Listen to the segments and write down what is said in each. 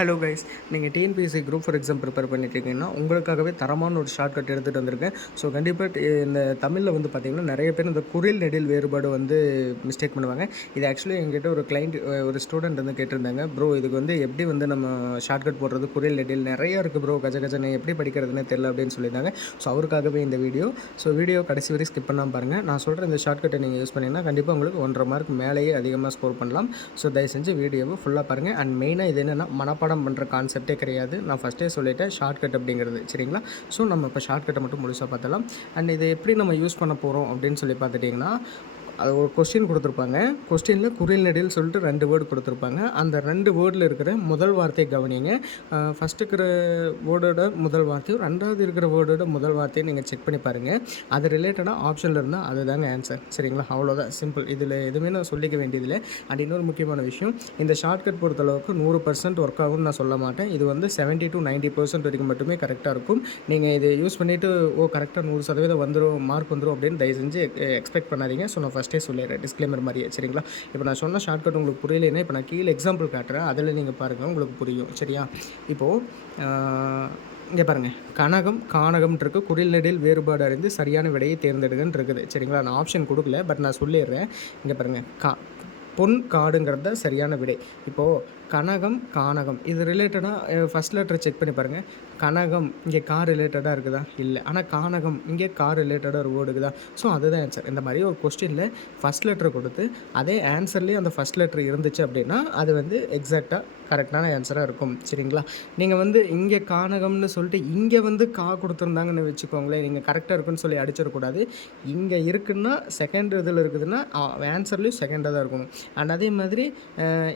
Hello guys, நீங்கள் TNPSC group four exam prepare பண்ணிட்டுருக்கீங்கன்னா உங்களுக்காகவே தரமான ஒரு ஷார்ட்கட் எடுத்துகிட்டு வந்திருக்கேன். ஸோ கண்டிப்பாக இந்த தமிழில் வந்து பார்த்திங்கன்னா நிறைய பேர் இந்த குறில் நெடில் வேறுபாடு வந்து மிஸ்டேக் பண்ணுவாங்க. இது ஆக்சுவலி எங்கிட்ட ஒரு கிளைண்ட் ஒரு ஸ்டூடெண்ட் வந்து கேட்டிருந்தாங்க, ப்ரோ இதுக்கு வந்து எப்படி வந்து நம்ம ஷார்ட்கட் போடுறது, குறில் நெடில் நிறையா இருக்குது ப்ரோ, கஜ கஜனை எப்படி படிக்கிறதுனே தெரில அப்படின்னு சொல்லியிருந்தாங்க. ஸோ அவருக்காகவே இந்த வீடியோ. ஸோ வீடியோ கடைசி வரை ஸ்கிப் பண்ணாமல் பாருங்கள். நான் சொல்கிற இந்த ஷார்ட்கட்டை நீங்கள் யூஸ் பண்ணிங்கன்னா கண்டிப்பாக உங்களுக்கு 1.5 மார்க் மேலேயே அதிகமாக ஸ்கோர் பண்ணலாம். ஸோ தயவு செஞ்சு வீடியோவை ஃபுல்லாக பாருங்கள். அண்ட் மெயினாக இது என்னென்னா மனப்பாடம் பண்ணுற கான்செப்டே கிடையாது. நான் ஃபஸ்ட்டே சொல்லிட்டேன் ஷார்ட்கட் அப்படிங்கிறது, சரிங்களா? ஸோ நம்ம இப்போ ஷார்ட்கட்டை மட்டும் முழுசாக பார்த்தலாம். அண்ட் இதை எப்படி நம்ம யூஸ் பண்ண போகிறோம் அப்படின்னு சொல்லி பார்த்துட்டிங்கன்னா, அது ஒரு கொஸ்டின் கொடுத்துருப்பாங்க. கொஸ்டினில் குறில் நெடில்னு சொல்லிட்டு 2 வேர்டு கொடுத்துருப்பாங்க. அந்த 2 வேர்டில் இருக்கிற முதல் வார்த்தையை கவனிங்க. ஃபஸ்ட்டு இருக்கிற வேர்டோட முதல் வார்த்தையும் 2வது இருக்கிற வேர்டோட முதல் வார்த்தையும் நீங்கள் செக் பண்ணி பாருங்கள். அது ரிலேட்டடாக ஆப்ஷனில் இருந்தால் அதுதாங்க ஆன்சர், சரிங்களா? அவ்வளோதான், சிம்பிள். இதில் எதுவுமே நான் சொல்லிக்க வேண்டியதில்லை. அண்ட் இன்னொரு முக்கியமான விஷயம், இந்த ஷார்ட்கட் பொறுத்தளவுக்கு 100% ஒர்க் ஆகும்னு நான் சொல்ல மாட்டேன். இது வந்து 70 to 90% வரைக்கும் மட்டுமே கரெக்டாக இருக்கும். நீங்கள் இதை யூஸ் பண்ணிவிட்டு கரெக்டாக 100% வந்துடும், மார்க் வந்துடும் அப்படின்னு தயவு செஞ்சு எக்ஸ்பெக்ட் பண்ணாதீங்க. ஸோ நான் ஃபஸ்ட்டே சொல்லிடுறேன் டிஸ்க்ளைமர் மாதிரியே, சரிங்களா? இப்போ நான் சொன்ன ஷார்ட்கட் உங்களுக்கு புரியலைன்னா இப்போ நான் கீழே எக்ஸாம்பிள் காட்டுறேன், அதில் நீங்கள் பாருங்கள், உங்களுக்கு புரியும், சரியா? இப்போது இங்கே பாருங்கள், கனகம் கானகம்னு இருக்குது. குறில் நெடில் வேறுபாடு அறிந்து சரியான விடையை தேர்ந்தெடுங்கன்னு இருக்குது, சரிங்களா? நான் ஆப்ஷன் கொடுக்கல, பட் நான் சொல்லிடுறேன். இங்கே பாருங்கள், பொன் காடுங்கிறது தான் சரியான விடை. இப்போது கனகம் கானகம் இது ரிலேட்டடாக ஃபஸ்ட் லெட்டர் செக் பண்ணி பாருங்கள். கனகம் இங்கே கார் ரிலேட்டடாக இருக்குதா? இல்லை. ஆனால் கானகம் இங்கே கார் ரிலேட்டடாக ஒரு வேர்டு இருக்குதா? ஸோ அதுதான் ஆன்சர். இந்த மாதிரி ஒரு கொஸ்டினில் ஃபஸ்ட் லெட்டர் கொடுத்து அதே ஆன்சர்லேயே அந்த ஃபஸ்ட் லெட்டர் இருந்துச்சு அப்படின்னா அது வந்து எக்ஸாக்டாக கரெக்டான ஆன்சராக இருக்கும், சரிங்களா? நீங்கள் வந்து இங்கே கானகம்னு சொல்லிட்டு இங்கே வந்து கா கொடுத்துருந்தாங்கன்னு வச்சுக்கோங்களேன், நீங்கள் கரெக்டாக இருக்குன்னு சொல்லி அடிச்சிடக்கூடாது. இங்கே இருக்குன்னா செகண்ட் இதில் இருக்குதுன்னா ஆன்சர்லேயும் செகண்டாக தான் இருக்கணும். அண்ட் அதே மாதிரி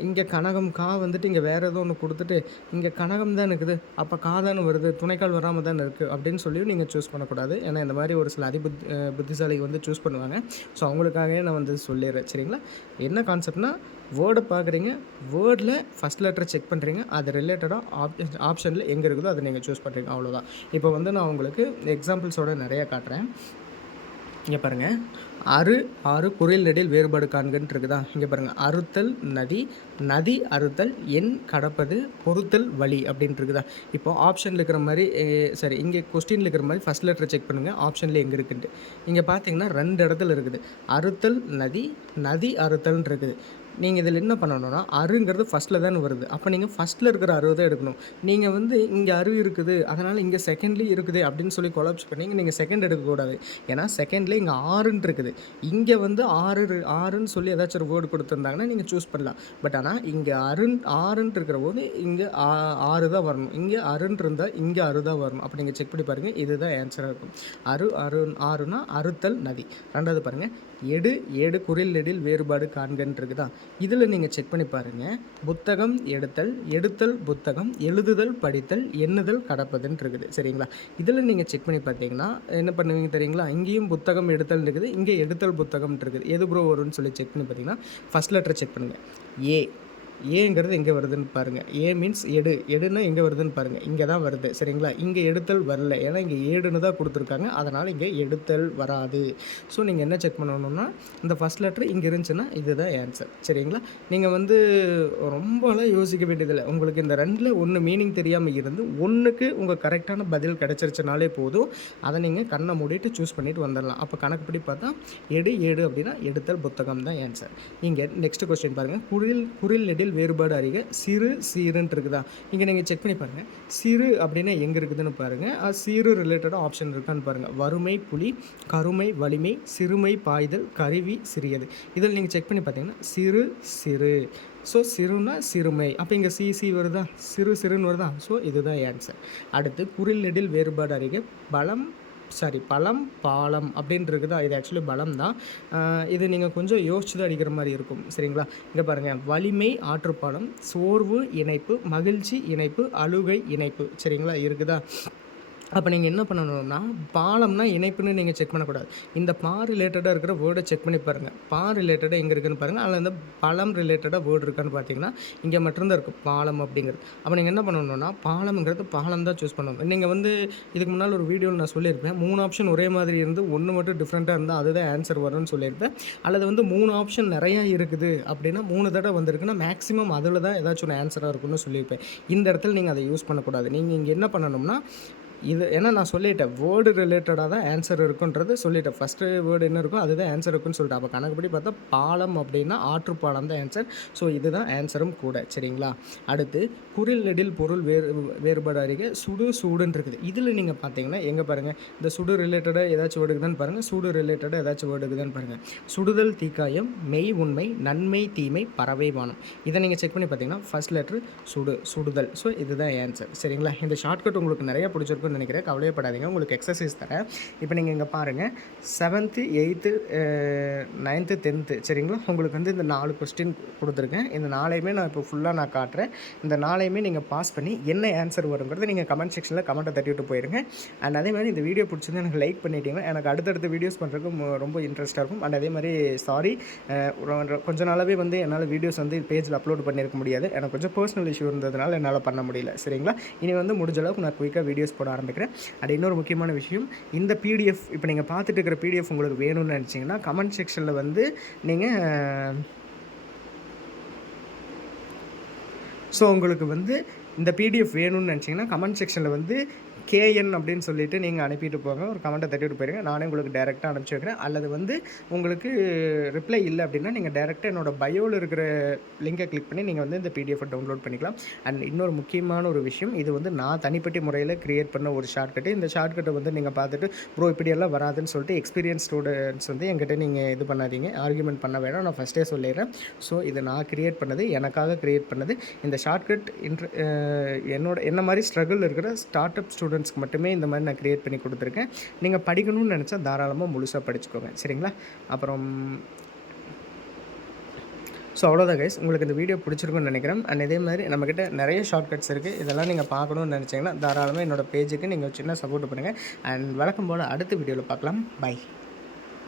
இங்கே கனகம் கா வந்துட்டு இங்கே வேறு ஏதோ ஒன்று கொடுத்துட்டு இங்கே கனகம் தான் இருக்குது, அப்போ கா தானே வருது, துணைக்கால் வராமல் தானே இருக்குது அப்படின்னு சொல்லியும் நீங்கள் சூஸ் பண்ணக்கூடாது. ஏன்னா இந்த மாதிரி ஒரு சில புத்திசாலிகள் வந்து சூஸ் பண்ணுவாங்க. ஸோ அவங்களுக்காகவே நான் வந்து சொல்லிடுறேன், சரிங்களா? என்ன கான்செப்ட்னா, வேர்டை பார்க்குறீங்க, வேர்டில் ஃபஸ்ட் லெட்டரை செக் பண்ணுறீங்க, அது ரிலேட்டடாக ஆப்ஷனில் எங்கே இருக்குதோ அதை நீங்கள் சூஸ் பண்ணுறீங்க, அவ்வளோதான். இப்போ வந்து நான் உங்களுக்கு எக்ஸாம்பிள்ஸோடு நிறையா காட்டுறேன். இங்கே பாருங்கள், ஆறு குறில் நெடில் வேறுபாடு காண்கன்னு இருக்குதா? இங்கே பாருங்கள், அறுத்தல் நதி, நதி அறுத்தல், எண் கடப்பது, பொறுத்தல் வழி அப்படின்ட்டு இருக்குதா? இப்போது ஆப்ஷனில் இருக்கிற மாதிரி சரி, இங்கே கொஸ்டினில் இருக்கிற மாதிரி ஃபஸ்ட் லெட்டர் செக் பண்ணுங்கள், ஆப்ஷனில் எங்கே இருக்குன்ட்டு. இங்கே பார்த்தீங்கன்னா 2 இடத்துல இருக்குது, அறுத்தல் நதி, நதி அறுத்தல்னு இருக்குது. நீங்கள் இதில் என்ன பண்ணணும்னா, அருங்கிறது ஃபஸ்ட்டில் தானே வருது, அப்போ நீங்கள் ஃபஸ்ட்டில் இருக்கிற அரு தான் எடுக்கணும். நீங்கள் வந்து இங்கே அரு இருக்குது, அதனால் இங்கே செகண்ட்லேயும் இருக்குது அப்படின்னு சொல்லி கொலாப்ஸ் பண்ணி நீங்கள் செகண்ட் எடுக்கக்கூடாது. ஏன்னா செகண்ட்லேயே இங்கே ஆறுன்னு இருக்குது, இங்கே வந்து ஆறுன்னு சொல்லி ஏதாச்சும் ஒரு வேர்டு கொடுத்துருந்தாங்கன்னா நீங்கள் சூஸ் பண்ணலாம். பட் ஆனால் இங்கே ஆறுன்ட்டு இருக்கிற போது இங்கே ஆறு தான் வரணும், இங்கே அருன்னு இருந்தால் இங்கே அரு தான் வரணும். அப்போ நீங்கள் செக் பண்ணி பாருங்கள், இதுதான் ஆன்சராக இருக்கும். ஆறுனா அறுத்தல் நதி. 2வது பாருங்கள், ஏடு குறில் நெடில் வேறுபாடு காண்கன்னு இருக்குதா? இதில் நீங்கள் செக் பண்ணி பாருங்கள், புத்தகம் எடுத்தல் புத்தகம், எழுதுதல் படித்தல், எண்ணுதல் கடப்பதுன்னு இருக்குது, சரிங்களா? இதில் நீங்கள் செக் பண்ணி பார்த்தீங்கன்னா என்ன பண்ணுவீங்க தெரியுங்களா? இங்கேயும் புத்தகம் எடுத்தல் இருக்குது, இங்கே எடுத்தல் புத்தகம் இருக்குது. எது ப்ரோ வரும்னு சொல்லி செக் பண்ணி பார்த்தீங்கன்னா ஃபஸ்ட் லெட்டரை செக் பண்ணுங்கள். ஏங்கிறது எங்கே வருதுன்னு பாருங்கள். ஏ மீன்ஸ் எடுன்னா எங்கே வருதுன்னு பாருங்கள், இங்கே தான் வருது, சரிங்களா? இங்கே எடுத்தல் வரல, ஏன்னா இங்கே ஏடுன்னு தான் கொடுத்துருக்காங்க, அதனால் இங்கே எடுத்தல் வராது. ஸோ நீங்கள் என்ன செக் பண்ணணும்னா, இந்த ஃபஸ்ட் லெட்ரு இங்கே இருந்துச்சுன்னா இதுதான் ஆன்சர், சரிங்களா? நீங்கள் வந்து ரொம்பலாம் யோசிக்க வேண்டியதில்லை. உங்களுக்கு இந்த 2ல் ஒன்று மீனிங் தெரியாமல் இருந்து ஒன்றுக்கு உங்கள் கரெக்டான பதில் கிடச்சிருச்சுனாலே போதும். அதை நீங்கள் கண்ணை மூடிட்டு சூஸ் பண்ணிவிட்டு வந்துடலாம். அப்போ கணக்குப்படி பார்த்தா ஏடு அப்படின்னா எடுத்தல் புத்தகம் தான் ஆன்சர். இங்கே நெக்ஸ்ட் கொஸ்டின் பாருங்கள், குறில் நெடில் வேறுபாடு அறிக சீருன்ட்டு இருக்குதா? இங்கே நீங்கள் செக் பண்ணி பாருங்கள், சிறு அப்படின்னா எங்கே இருக்குதுன்னு பாருங்கள். சீரு ரிலேட்டடாக ஆப்ஷன் இருக்கான்னு பாருங்கள். வறுமை புலி, கருமை வலிமை, சிறுமை பாய்தல், கருவி சிறியது. இதில் நீங்கள் செக் பண்ணி பார்த்தீங்கன்னா சிறு. ஸோ சிறுனா சிறுமை, அப்போ இங்கே சி வருதா? சிறுன்னு வருதா? ஸோ இதுதான் ஆன்சர். அடுத்து குறில் நெடில் வேறுபாடு அறிக பழம் பாலம் அப்படின்னு இருக்குதா? இது ஆக்சுவலி பலம் தான். இது நீங்கள் கொஞ்சம் யோசிச்சு தான் அடிக்கிற மாதிரி இருக்கும், சரிங்களா? இங்கே பாருங்கள், வலிமை ஆற்றுப்பாலம், சோர்வு இணைப்பு, மகிழ்ச்சி இணைப்பு, அழுகை இணைப்பு, சரிங்களா? இருக்குதா? அப்போ நீங்கள் என்ன பண்ணணும்னா, பாலம்னா இணைப்புன்னு நீங்கள் செக் பண்ணக்கூடாது. இந்த ரிலேட்டடாக இருக்கிற வேர்டை செக் பண்ணி பாருங்கள். ரிலேட்டடாக எங்கே இருக்குன்னு பாருங்கள். அதில் இந்த பழம் ரிலேட்டடாக வேர்டு இருக்கான்னு பார்த்தீங்கன்னா, இங்கே மட்டும்தான் இருக்கும் பாலம் அப்படிங்கிறது. அப்போ நீங்கள் என்ன பண்ணணும்னா, பாலம்ங்கிறது பாலம் தான் சூஸ் பண்ணணும். நீங்கள் வந்து இதுக்கு முன்னால் ஒரு வீடியோவில் நான் சொல்லியிருப்பேன், 3 ஆப்ஷன் ஒரே மாதிரி இருந்து 1 மட்டும் டிஃப்ரெண்ட்டாக இருந்தால் அதுதான் ஆன்சர் வரும்னு சொல்லியிருப்பேன். அல்லது வந்து 3 ஆப்ஷன் நிறையா இருக்குது அப்படின்னா 3 தடவை வந்திருக்குன்னா மேக்ஸிமம் அதில் தான் ஏதாச்சும் ஒரு ஆன்சராக இருக்கும்னு சொல்லியிருப்பேன். இந்த இடத்துல நீங்கள் அதை யூஸ் பண்ணக்கூடாது. நீங்கள் இங்கே என்ன பண்ணணும்னா, இது ஏன்னா நான் சொல்லிட்டேன், வேர்டு ரிலேட்டடாக தான் ஆன்சர் இருக்குன்றது சொல்லிட்டேன். ஃபஸ்ட்டு வேர்டு என்ன இருக்கோ அதுதான் ஆன்சர் இருக்குன்னு சொல்லிட்டேன். அப்போ கணக்குப்படி பார்த்தா பாலம் அப்படின்னா ஆற்றுப்பாலம் தான் ஆன்சர். ஸோ இதுதான் ஆன்சரும் கூட. சரிங்களா? அடுத்து குரில் நெடில் பொருள் வேறுபாடு அறிக சுடு சூடுன்னு இருக்குது. இதில் நீங்கள் பார்த்தீங்கன்னா எங்கே பாருங்கள், இந்த சுடு ரிலேட்டடாக ஏதாச்சும் வேர்டு இருக்குதான்னு பாருங்கள், சூடு ரிலேட்டடாக ஏதாச்சும் வேர்டு இருக்குதான்னு பாருங்கள். சுடுதல் தீக்காயம், மெய் உண்மை, நன்மை தீமை, பறவை வானம். இதை நீங்கள் செக் பண்ணி பார்த்தீங்கன்னா ஃபஸ்ட் லெட்ரு சுடுதல். ஸோ இதுதான் ஆன்சர். சரிங்களா? இந்த ஷார்ட்கட் உங்களுக்கு நிறையா பிடிச்சிருக்கும் நினைக்கிறேன். கவலையப்படாதீங்க, உங்களுக்கு எக்ஸசைஸ் தரேன். இப்போ நீங்கள் இங்கே பாருங்கள், 7th 8th 9th 10th சரிங்களா? உங்களுக்கு வந்து இந்த 4 கொஸ்டின் கொடுத்துருக்கேன். இந்த 4ஐயுமே நான் இப்போ ஃபுல்லாக நான் காட்டுறேன். இந்த 4ஐயுமே நீங்கள் பாஸ் பண்ணி என்ன ஆன்சர் வருங்கிறத நீங்கள் கமெண்ட் செக்ஷனில் கமெண்ட்டை தட்டி விட்டு போயிருங்க. அண்ட் அதே மாதிரி இந்த வீடியோ பிடிச்சிருந்து எனக்கு லைக் பண்ணிட்டீங்கன்னா எனக்கு அடுத்தடுத்த வீடியோஸ் பண்ணுறதுக்கு ரொம்ப இன்ட்ரெஸ்ட்டாக இருக்கும். அண்ட் அதே மாதிரி கொஞ்ச நாளாகவே வந்து என்னால் வீடியோஸ் வந்து பேஜில் அப்லோட் பண்ணியிருக்க முடியாது. எனக்கு கொஞ்சம் பர்சனல் இஷ்யூ இருந்ததுனால என்னால் பண்ண முடியல. சரிங்களா? இனி வந்து முடிஞ்ச அளவுக்கு நான் குயிக்காக வீடியோஸ் போட ஆரம்பிக்கிறேன். அது இன்னொரு முக்கியமான விஷயம், இந்த பிடிஎஃப் இப்போ நீங்கள் பார்த்துட்டு இருக்கிற பிடிஎஃப் உங்களுக்கு வேணும்னு நினச்சிங்கன்னா கமெண்ட் செக்ஷனில் வந்து நீங்கள் உங்களுக்கு வந்து இந்த பிடிஎஃப் வேணும்னு நினச்சிங்கன்னா கமெண்ட் செக்ஷனில் வந்து கேஎன் அப்படின்னு சொல்லிவிட்டு நீங்கள் அனுப்பிட்டு போங்க. ஒரு கமெண்ட்டை தட்டிவிட்டு போயிருங்க. நானே உங்களுக்கு டேரெக்டாக அனுப்பிச்சி வைக்கிறேன். அல்லது வந்து உங்களுக்கு ரிப்ளை இல்லை அப்படின்னா நீங்கள் டேரெக்டாக என்னோடய பயோவில் இருக்கிற லிங்கை கிளிக் பண்ணி நீங்கள் வந்து இந்த பிடிஎஃபை டவுன்லோட் பண்ணிக்கலாம். அண்ட் இன்னொரு முக்கியமான ஒரு விஷயம், இது வந்து நான் தனிப்பட்ட முறையில் க்ரியேட் பண்ண ஒரு ஷார்ட்கட்டு. இந்த ஷார்ட்கட்டை வந்து நீங்கள் பார்த்துட்டு ப்ரோ இப்படியெல்லாம் வராதுன்னு சொல்லிட்டு எக்ஸ்பீரியன்ஸ் ஸ்டூடெண்ட்ஸ் வந்து என்கிட்ட நீங்கள் இது பண்ணாதீங்க, ஆர்குமெண்ட் பண்ண வேணாம். நான் ஃபஸ்ட்டே சொல்லிடுறேன். ஸோ இது நான் க்ரியேட் பண்ணது, எனக்காக க்ரியேட் பண்ணது. இந்த ஷார்ட்கட் என்ன மாதிரி ஸ்ட்ரகிள் இருக்கிற ஸ்டார்ட் அப் ஸ்டூடெண்ட்ஸ்க்கு மட்டுமே இந்த மாதிரி நான் க்ரியேட் பண்ணி கொடுத்துருக்கேன். நீங்கள் படிக்கணும்னு நினச்சா தாராளமாக முழுசாக படிச்சுக்கோங்க. சரிங்களா? அப்புறம் ஸோ அவ்வளோதான் கைஸ், உங்களுக்கு இந்த வீடியோ பிடிச்சிருக்குன்னு நினைக்கிறேன். அண்ட் இதே மாதிரி நம்மக்கிட்ட நிறைய ஷார்ட்கட்ஸ் இருக்குது. இதெல்லாம் நீங்கள் பார்க்கணுன்னு நினச்சிங்கன்னா தாராளமாக என்னோடய பேஜுக்கு நீங்கள் சின்ன சப்போர்ட் பண்ணுங்கள். அண்ட் வழக்கம் போல் அடுத்த வீடியோவில் பார்க்கலாம். பை.